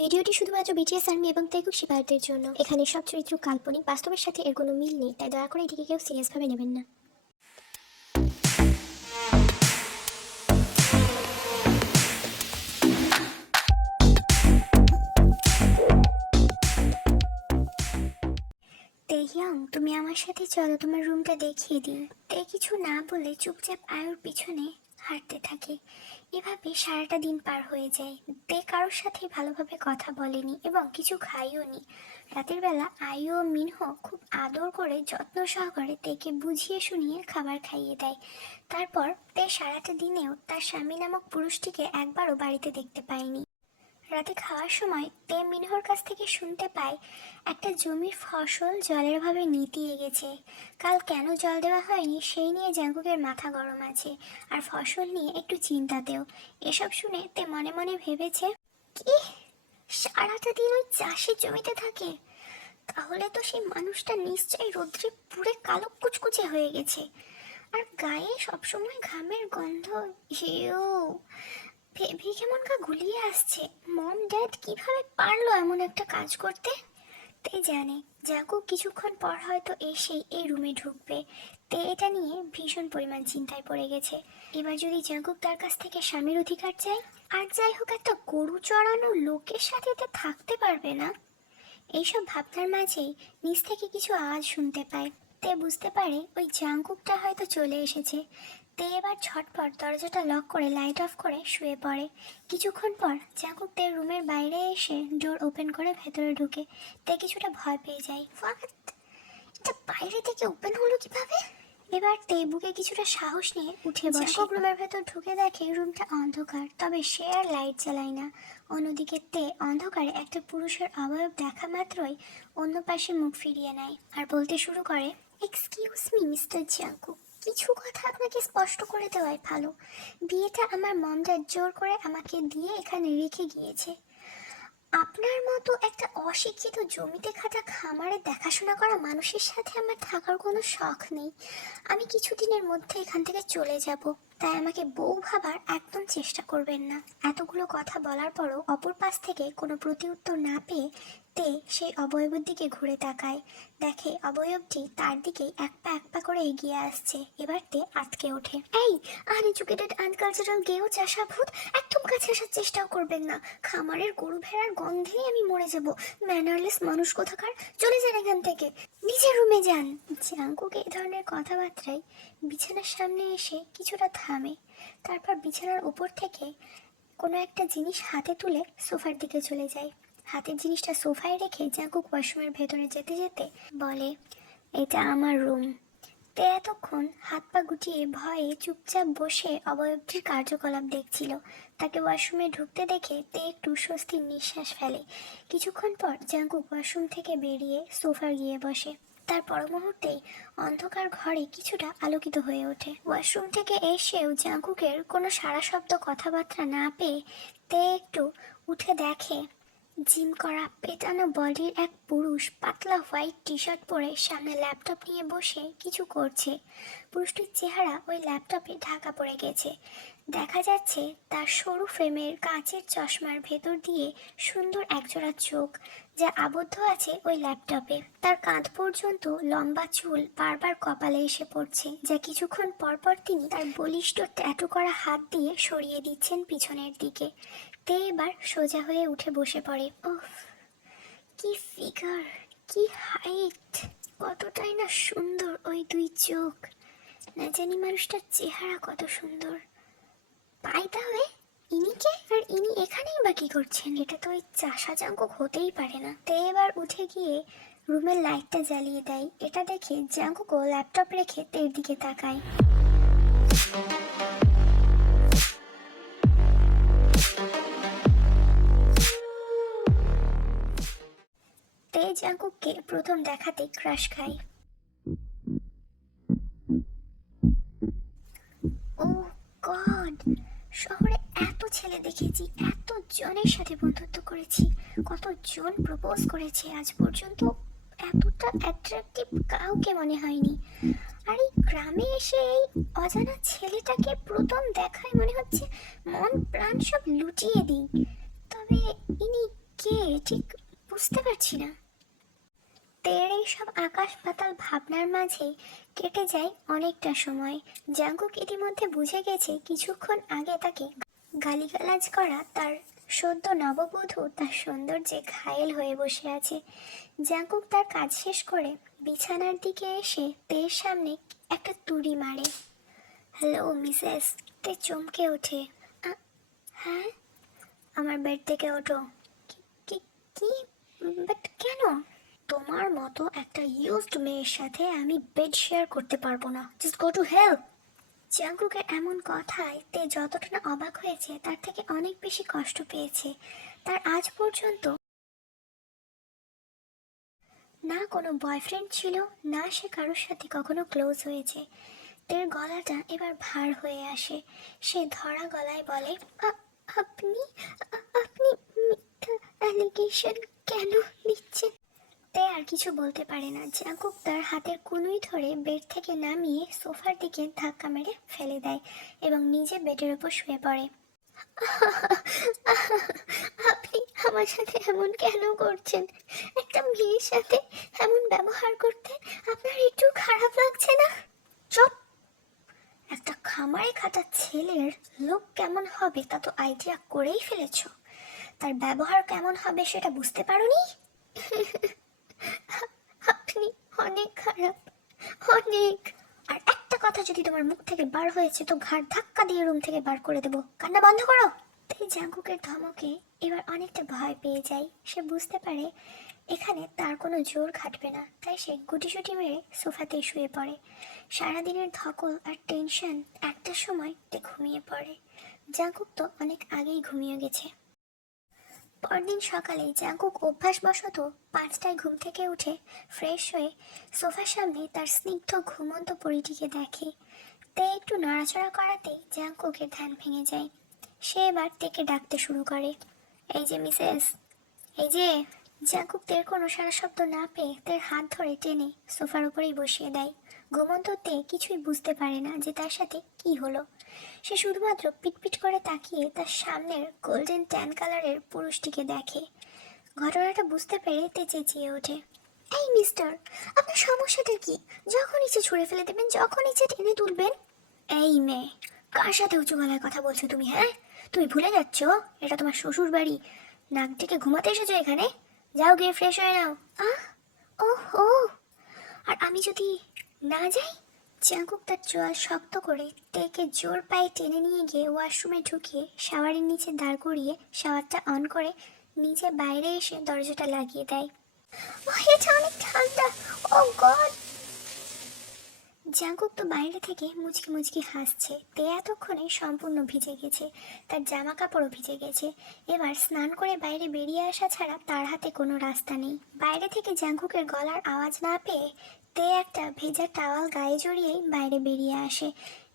ভিডিওটি শুধুমাত্র BTS army এবং তেগুক শিপারদের জন্য। এখানে সব চরিত্র কাল্পনিক, বাস্তবের সাথে এর কোনো মিল নেই, তাই দয়া করে এটিকে কেউ সিরিয়াসভাবে নেবেন না। তেহিয়াং, তুমি আমার সাথে চলো, তোমার রুমটা দেখিয়ে দিই। তে কিছু না বলে চুপচাপ আয়ুর পিছনে হাঁটতে থাকে। এভাবে সারাটা দিন পার হয়ে যায়। তে কারোর সাথে ভালোভাবে কথা বলেনি এবং কিছু খাইও নি। রাতের বেলা আয়ু ও মিনহো খুব আদর করে যত্ন সহকারে তেকে বুঝিয়ে শুনিয়ে খাবার খাইয়ে দেয়। তারপর তে সারাটা দিনেও তার স্বামী নামক পুরুষটিকে একবারও বাড়িতে দেখতে পায়নি। রাতে খাওয়ার সময় তে মিনহোর কাছ থেকে শুনতে পায় একটা জমির ফসল জলের অভাবে নেতিয়ে গেছে। কাল কেন জল দেওয়া হয়নি সেই নিয়ে জাঙ্কুকের মাথা গরম আছে, আর ফসল নিয়ে একটু চিন্তাতেও। এসব শুনে তে মনে মনে ভেবেছে, কি সারাটা দিন ওই চাষের জমিতে থাকে? তাহলে তো সেই মানুষটা নিশ্চয়ই রোদ্রে পুড়ে কালো কুচকুচে হয়ে গেছে, আর গায়ে সবসময় ঘামের গন্ধ। হিউ, ভেবে কেমন গা গুলিয়ে আসছে। মম ড্যাড কিভাবে পারলো এমন একটা কাজ করতে? তে জানে জাঙ্কুক কিছুক্ষণ পর হয়তো এসেই এই রুমে ঢুকবে। তে এটা নিয়ে ভীষণ পরিমাণ চিন্তায় পড়ে গেছে। এবার যদি জাঙ্কুক তার কাছ থেকে স্বামীর অধিকার চায়, আর যাই হোক একটা গরু চড়ানো লোকের সাথে তে থাকতে পারবে না। এইসব ভাবনার মাঝেই নিচ থেকে কিছু আওয়াজ শুনতে পায়। তে বুঝতে পারে ওই জাঙ্কুকটা হয়তো চলে এসেছে। তে এবার ঝটপট দরজাটা লক করে লাইট অফ করে শুয়ে পড়ে। কিছুক্ষণ পর জাঙ্কুক তে রুমের বাইরে এসে ডোর ওপেন করে ভেতরে ঢুকে। তে কিছুটা ভয় পেয়ে যায়। এটা বাইরে থেকে ওপেন হলো কিভাবে? এবার তে বুকে কিছুটা সাহস নিয়ে উঠে বসে। জাঙ্কুক রুমের ভেতর ঢুকে দেখে রুমটা অন্ধকার, তবে সে আর লাইট জ্বালায় না। অন্যদিকে তে অন্ধকারে একটা পুরুষের অবয়ব দেখা মাত্রই অন্য পাশে মুখ ফিরিয়ে নেয় আর বলতে শুরু করে, এক্সকিউজ মি মিস্টার জাঙ্কুক, কিছু কথা আপনাকে স্পষ্ট করে দেওয়াই ভালো। বিয়েটা আমার মম ড্যাড জোর করে আমাকে দিয়ে এখানে রেখে গিয়েছে। আপনার মতো একটা অশিক্ষিত জমিতে খাটা খামারে দেখাশোনা করা মানুষের সাথে আমার থাকার কোনো শখ নেই। আমি কিছুদিনের মধ্যে এখান থেকে চলে যাব, তাই আমাকে বউ ভাবার একদম চেষ্টা করবেন না। এতগুলো কথা বলার পরও অপর পাশ থেকে কোনো প্রতিউত্তর না পেয়ে তে সেই অবয়বের দিকে ঘুরে তাকায়। দেখে অবয়বটি তার দিকেই এক পা করে এগিয়ে আসছে। এবার তে আটকে ওঠে। এই আনএডুকেটেড আনকালচারাল গেও চাষা ভূত, একদম কাছে আসার চেষ্টাও করবেন না। খামারের গরু ভেড়ার গন্ধেই আমি মরে যাব। ম্যানারলেস মানুষ কোথাকার, চলে যান এখান থেকে, নিজের রুমে যান। জাঙ্কুক এই ধরনের কথাবার্তায় বিছানার সামনে এসে কিছুটা থামে। তারপর বিছানার উপর থেকে কোনো একটা জিনিস হাতে তুলে সোফার দিকে চলে যায়। হাতের জিনিসটা সোফায় রেখে জাঙ্কুক ওয়াশরুমের ভেতরে যেতে যেতে বলে, এটা আমার রুম। তে এতক্ষণ হাত পা গুটিয়ে ভয়ে চুপচাপ বসে অবয়বটির কার্যকলাপ দেখছিল। তাকে ওয়াশরুমে ঢুকতে দেখে তে একটু স্বস্তির নিঃশ্বাস ফেলে। কিছুক্ষণ পর জাঙ্কুক ওয়াশরুম থেকে বেরিয়ে সোফার গিয়ে বসে। তার পর মুহূর্তেই অন্ধকার ঘরে কিছুটা আলোকিত হয়ে ওঠে। ওয়াশরুম থেকে এসেও জাঙ্কুকের কোনো সারা শব্দ কথাবার্তা না পেয়ে তে একটু উঠে দেখে জিম করা পেটানো বডির এক পুরুষ পাতলা হোয়াইট টি শার্ট পরে সামনে ল্যাপটপ নিয়ে বসে কিছু করছে। পুরুষটির চেহারা ওই ল্যাপটপে ঢাকা পড়ে গেছে। দেখা যাচ্ছে তার সরু ফ্রেমের কাঁচের চশমার ভেতর দিয়ে সুন্দর একজোড়া চোখ, যা আবদ্ধ আছে ওই ল্যাপটপে। তার কাঁধ পর্যন্ত লম্বা চুল বারবার কপালে এসে পড়ছে, যা কিছুক্ষণ পরপর তিনি তার বলিষ্ঠ ট্যাটু করা হাত দিয়ে সরিয়ে দিচ্ছেন পিছনের দিকে। তে এবার সোজা হয়ে উঠে বসে পড়ে। ওহ, কি ফিগার, কি হাইট, কতটাই না সুন্দর ওই দুই চোখ। না জানি মানুষটার চেহারা কত সুন্দর। পাই তাহলে ইনি কে, আর ইনি এখানেই বা কি করছেন? এটা তো ওই চাষা জাঙ্কুক হতেই পারে না। তে এবার উঠে গিয়ে রুমের লাইটটা জ্বালিয়ে দেয়। এটা দেখে জাঙ্কুকও ল্যাপটপ রেখে তের দিকে তাকায়। তে জাঙ্কুককে প্রথম দেখাতেই ক্রাশ খায়। ও গড, শহরে এত ছেলে দেখেছি, এত জনের সাথে বন্ধুত্ব করেছি, কতজন প্রপোজ করেছে, আজ পর্যন্ত এতটা অ্যাট্রাকটিভ কাউকে মনে হয়নি। আর এই গ্রামে এসে এই অজানা ছেলেটাকে প্রথম দেখায় মনে হচ্ছে মন প্রাণ সব লুটিয়ে দিই। তবে ইনি কে? ঠিক বুঝতে পারছি না। তের এইসব আকাশ পাতাল ভাবনার মাঝে কেটে যায় অনেকটা সময়। জাঙ্কুক ইতিমধ্যে বুঝে গেছে কিছুক্ষণ আগে তাকে গালিগালাজ করা তার সদ্য নববধূ তার সৌন্দর্যে ঘায়েল হয়ে বসে আছে। জাঙ্কুক তার কাজ শেষ করে বিছানার দিকে এসে তের সামনে একটা তুড়ি মারে। Hello Mrs. তে চমকে ওঠে। হ্যাঁ? আমার বেড থেকে ওঠো। কি কি? বাট কেন? তোমার মতো একটা ইউজড মেয়ের সাথে আমি বেড শেয়ার করতে পারবো না। Just go to hell. জাঙ্কুকের এমন কথায় তে যতটা না অবাক হয়েছে তার থেকে অনেক বেশি কষ্ট পেয়েছে। তার আজ পর্যন্ত না কোনো বয়ফ্রেন্ড ছিল, না সে কারোর সাথে কখনো ক্লোজ হয়েছে। তের গলাটা এবার ভার হয়ে আসে। সে ধরা গলায় বলে, আপনি আপনি মিথ্যা অ্যালিগেশন কেন দিচ্ছেন? তে আর কিছু বলতে পারে না। জাঙ্কুক তার হাতের কনুই ধরে বেড থেকে নামিয়ে সোফার দিকে ধাক্কা মেরে ফেলে দেয় এবং নিজে বেডের উপর শুয়ে পড়ে। আপনি আমার সাথে এমন কেন করছেন? একটা মেয়ের সাথে এমন ব্যবহার করতে আপনার একটু খারাপ লাগছে না? চুপ! একটা খামারে খাটা ছেলের লোক কেমন হবে তা তো আইডিয়া করেই ফেলেছ। তার ব্যবহার কেমন হবে সেটা বুঝতে পারোনি? আপনি অনেক খারাপ, অনেক। আর একটা কথা যদি তোমার মুখ থেকে বার হয়েছে তো ঘাড় ধাক্কা দিয়ে রুম থেকে বার করে দেবো। কান্না বন্ধ করো। তাই জাঙ্কুকের ধমকে এবার অনেকটা ভয় পেয়ে যায়। সে বুঝতে পারে এখানে তার কোনো জোর খাটবে না, তাই সে গুটিসুটি মেরে সোফাতেই শুয়ে পড়ে। সারাদিনের ধকল আর টেনশন একটার সময় তে ঘুমিয়ে পড়ে। জাঙ্কুক তো অনেক আগেই ঘুমিয়ে গেছে। পরদিন সকালে জাঙ্কুক অভ্যাসবশত 5টায় ঘুম থেকে উঠে ফ্রেশ হয়ে সোফার সামনে তার স্নিগ্ধ ঘুমন্ত পরিটিকে দেখে। তে একটু নড়াচড়া করাতেই জাঙ্কুকের ধ্যান ভেঙে যায়। সে এবার তেকে ডাকতে শুরু করে, এই যে মিসেস, এই যে। জাঙ্কুক তের কোনো সারা শব্দ না পেয়ে তের হাত ধরে টেনে সোফার উপরেই বসিয়ে দেয়। ঘুমন্ত তে কিছুই বুঝতে পারে না যে তার সাথে কি হলো। সে শুধুমাত্র পিটপিট করে তাকিয়ে তার সামনের গোল্ডেন ট্যান কালারের পুরুষটিকে দেখে। ঘটনাটা বুঝতে পেরে তে চেঁচিয়ে ওঠে, এই মিস্টার, আপনার সমস্যাটা কি? যখন ইচ্ছে ছুঁড়ে ফেলে দেবেন, যখন ইচ্ছে টেনে তুলবেন। এই মেয়ে, কার সাথে উঁচু গলায় কথা বলছো তুমি? হ্যাঁ, তুমি ভুলে যাচ্ছ এটা তোমার শ্বশুর বাড়ি। নাক ডেকে ঘুমাতে এসেছো এখানে? যাও গিয়ে ফ্রেশ হয়ে নাও। ওহো, আর আমি যদি না যাই? জাঙ্কুক তার চোয়াল শক্ত করে তেকে জোর পায়ে টেনে নিয়ে গিয়ে ওয়াশরুমে ঢুকিয়ে শাওয়ারের নিচে দাঁড় করিয়ে শাওয়ারটা অন করে নিজে বাইরে এসে দরজাটা লাগিয়ে দেয়। এটা অনেক ঠান্ডা। ও গড! জাঙ্কুক তো বাইরে থেকে মুচকি মুচকি হাসছে। তে এতক্ষণে সম্পূর্ণ ভিজে গেছে, তার জামা কাপড়ও ভিজে গেছে। এবার স্নান করে বাইরে বেরিয়ে আসা ছাড়া তার হাতে কোনো রাস্তা নেই। বাইরে থেকে জাঙ্কুকের গলার আওয়াজ না পেয়ে তে একটা ভেজা টাওয়াল গায়ে জড়িয়েই বাইরে বেরিয়ে আসে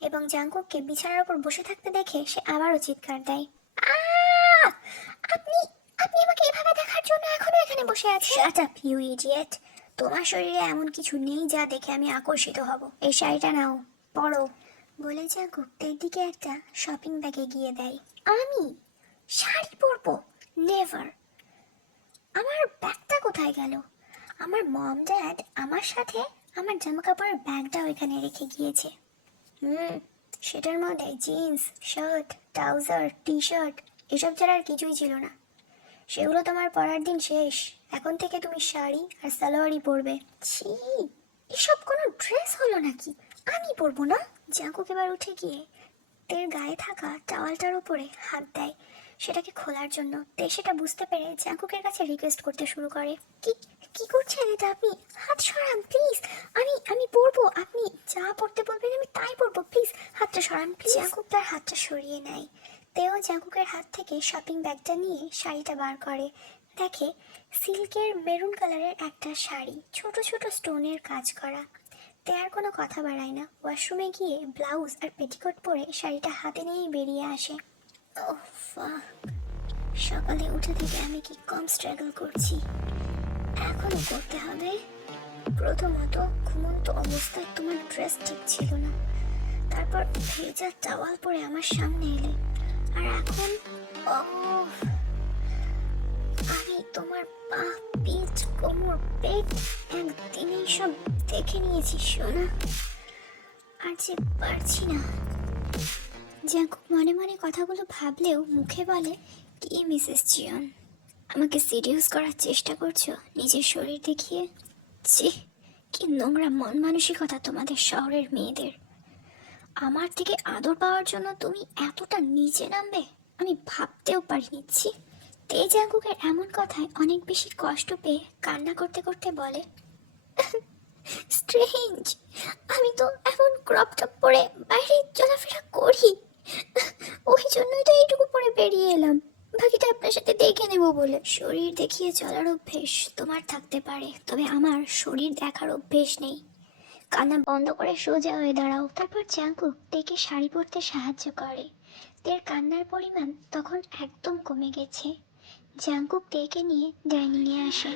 এবং জাঙ্কুককে বিছানার উপর বসে থাকতে দেখে সে আবারও চিৎকার দেয়, আহ! আপনি আপনি আমাকে এভাবে দেখার জন্য এখনো এখানে বসে আছেন? Shut up you idiot! তোমার শরীরে এমন কিছু নেই যা দেখে আমি আকর্ষিত হব। এই শাড়িটা নাও, পরো। বলে জাঙ্কুক তের দিকে একটা শপিং ব্যাগে গিয়ে দেয়। আমি শাড়ি পরবো? নেভার! আমার ব্যাগটা কোথায় গেল? আমার মম ড্যাড আমার সাথে আমার জামা কাপড়ের ব্যাগটাও এখানে রেখে গিয়েছে। সেটার মধ্যে jeans, shirt, trouser, T shirt এসব ছাড়া আর কিছুই ছিল না। সেগুলো তোমার পরার দিন শেষ। এখন থেকে তুমি শাড়ি আর সালোয়ারই পরবে। ছি, এসব কোনো ড্রেস হলো নাকি? আমি পরবো না। জাঙ্কুক এবার উঠে গিয়ে তের গায়ে থাকা টাওয়ালটার উপরে হাত দেয় সেটাকে খোলার জন্য। তে সেটা বুঝতে পেরে জাঙ্কুকের কাছে রিকোয়েস্ট করতে শুরু করে, কি কি করছেন এটা আপনি? হাত সরান প্লিজ। আমি পরবো, আপনি যা পরতে বলবেন আমি তাই পরবো, প্লিজ হাতটা সরান প্লিজ। জাঙ্কুক তার হাতটা সরিয়ে নেয়। তেও জাঙ্কুকের হাত থেকে শপিং ব্যাগটা নিয়ে শাড়িটা বার করে। দেখে সিল্কের মেরুন কালারের একটা শাড়ি, ছোট ছোট স্টোনের কাজ করা। তে আর কোনো কথা বাড়ায় না, ওয়াশরুমে গিয়ে ব্লাউজ আর পেটিকোট পরে শাড়িটা হাতে নিয়েই বেরিয়ে আসে। ওহ ফাক, সকালে উঠে থেকে আমি কি কম স্ট্রাগল করছি। এখনও করতে হবে। প্রথমত ঘুমন্ত অবস্থায় তোমার ড্রেস ঠিক ছিল না, তারপর ভেজা টাওয়াল পরে আমার সামনে এলে, আর এখন আমি তোমার পা, পিঠ, কোমর, পেট একদিনেই সব দেখে নিয়েছি সোনা। আর যে পারছি না। জাঙ্কুক মনে মনে কথাগুলো ভাবলেও মুখে বলে, কি মিসেস জিয়ন, আমাকে সিরিয়াস করার চেষ্টা করছো নিজের শরীর দেখিয়ে? ছি, কি নোংরা মন মানসিকতা তোমাদের শহরের মেয়েদের। আমার থেকে আদর পাওয়ার জন্য তুমি এতটা নিচে নামবে আমি ভাবতেও পারিনি। ছি। তে জাঙ্কুকের এমন কথায় অনেক বেশি কষ্ট পেয়ে কান্না করতে করতে বলে, স্ট্রেঞ্জ, আমি তো এমন ক্রপ টপ পরে বাইরে চলাফেরা করি, ওই জন্যই তো এইটুকু পরে বেরিয়ে এলাম, বাকিটা আপনার সাথে দেখে নেব বলে। শরীর দেখিয়ে চলার অভ্যেস তোমার থাকতে পারে, তবে আমার শরীর দেখার অভ্যেস নেই। কান্না বন্ধ করে সোজা হয়ে দাঁড়াও। তারপর জাঙ্কুক তেকে শাড়ি পরতে সাহায্য করে। তের কান্নার পরিমাণ তখন একদম কমে গেছে। জাঙ্কুক তেকে নিয়ে ডাইনিংয়ে আসে।